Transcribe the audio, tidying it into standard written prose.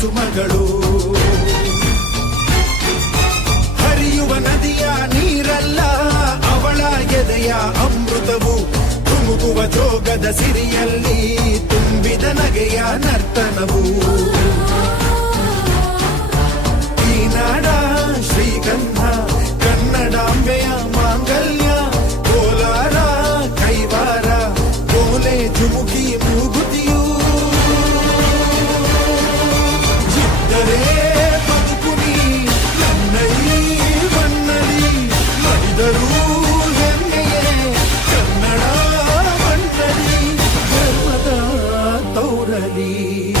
ಕುಸುಮಗಳು. ಹರಿಯುವ ನದಿಯ ನೀರಲ್ಲ ಅವಳ ಎದೆಯ ಅಮೃತವು. ತುಮುಕುವ ಜೋಗದ ಸಿರಿಯಲ್ಲಿ ತುಂಬಿದ ನಗೆಯ ನರ್ತನವು. ಈ ನಾಡ ಶ್ರೀಗಂಧ ಕನ್ನಡಾಂಬೆಯ ಮಾಂಗಲ್ಯ. ಕೋಲಾರ ಕೈವಾರ ಕೋಲೆ ಜುಮುಕಿ ಮೂಗುತಿಯು. ಇದ್ದರೆ ಬದುಕುನಿ ನನ್ನ ಈ ಮಣ್ಣಲಿ. ಮಡಿದರೂ ಹೆಮ್ಮೆಯೇ ಕನ್ನಡ ಮಣ್ಣಲಿ. ಧರ್ಮದ ತೌರಲಿ.